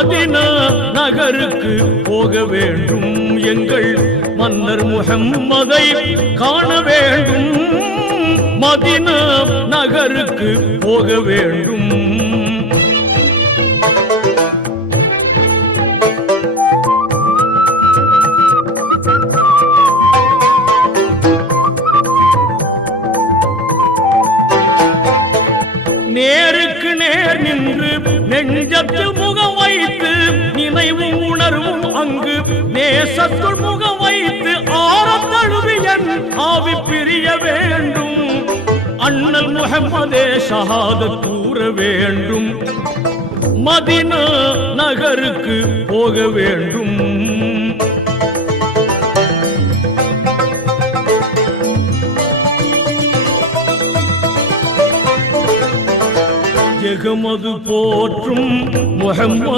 Medina நகருக்கு போக வேண்டும் எங்கள் மன்னர் முஹம்மதை காண வேண்டும் மதீனா நகருக்கு போக வேண்டும் நேருக்கு நேர் நின்று நெஞ்சத்தில் முகம் வைத்து நினைவும் உணர்வும் அங்கு நேசத்துள் முகம் வைத்து ஆரத்தழுவியன் ஆவி பிரிய வேண்டும் அண்ணல் முஹம்மதே ஷஹாதத் கூற வேண்டும் மதீனா நகருக்கு போக வேண்டும் ஜெகமது போற்றும் முஹம்மது